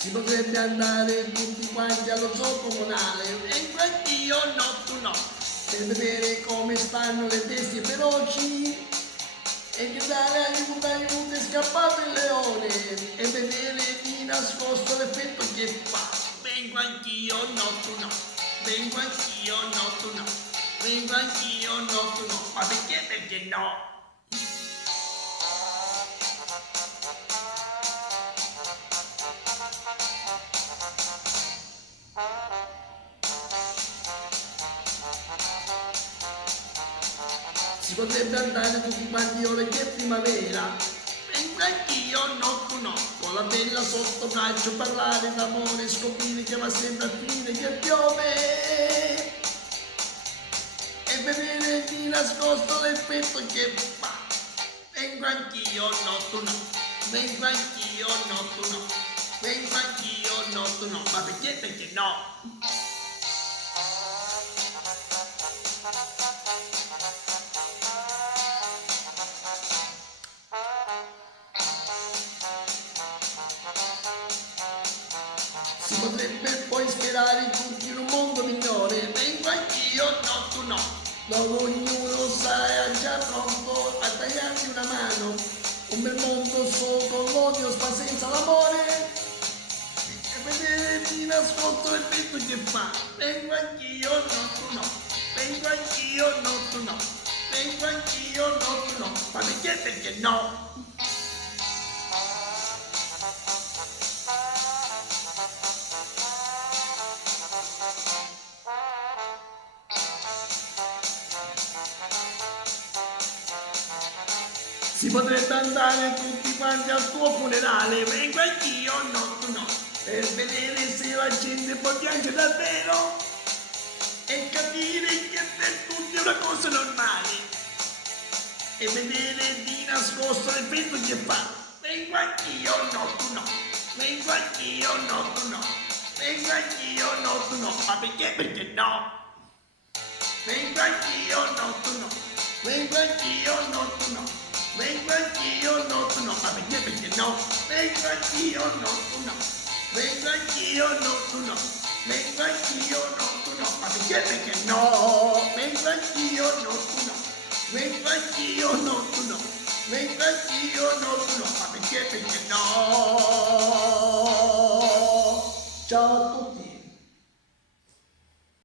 Si potrebbe andare tutti quanti allo zoo comunale, vengo anch'io, no tu no, per vedere come stanno le bestie feroci e gridare aiuto, aiuto, è scappato il leone e vedere di nascosto l'effetto che fa. Vengo anch'io, no tu no, vengo anch'io, no tu no, vengo anch'io, no tu no, ma perché? Perché no? Si potrebbe andare tutti quanti ore che è primavera, vengo anch'io, no tu no, con la bella sotto braccio parlare d'amore, scoprire che va sempre a finire che piove e vedere di nascosto l'effetto che fa. Vengo anch'io, no tu no, vengo anch'io, no tu no, vengo anch'io, no tu no, ma perché? Perché no? Si potrebbe poi sperare tutti in un mondo migliore, vengo anch'io, no tu no, dove ognuno sarà già pronto a tagliarti una mano, un bel mondo solo con l'odio, sta senza l'amore e vedere di nascosto l'effetto che fa. Vengo anch'io, no tu no, vengo anch'io, no tu no, vengo anch'io, no tu no, ma perché? Perché no? Si potrebbe andare tutti quanti al tuo funerale, vengo anch'io, no tu no, per vedere se la gente può piangere davvero e capire che per tutti è una cosa normale e vedere di nascosto l'effetto che fa. Vengo anch'io, no tu no, vengo anch'io, no tu no, vengo anch'io, no tu no, ma perché? Perché no? Vengo anch'io, no tu no, vengo anch'io, no tu no, vengo anch'io, no tu no, ma perché? Perché no? Vengo anch'io, no tu no, vengo anch'io, no tu no, vengo anch'io, no tu no, ma perché? Perché no? Vengo anch'io, no tu no, vengo anch'io, no tu no, vengo anch'io, no tu no, ma perché? Perché no? Ciao a tutti.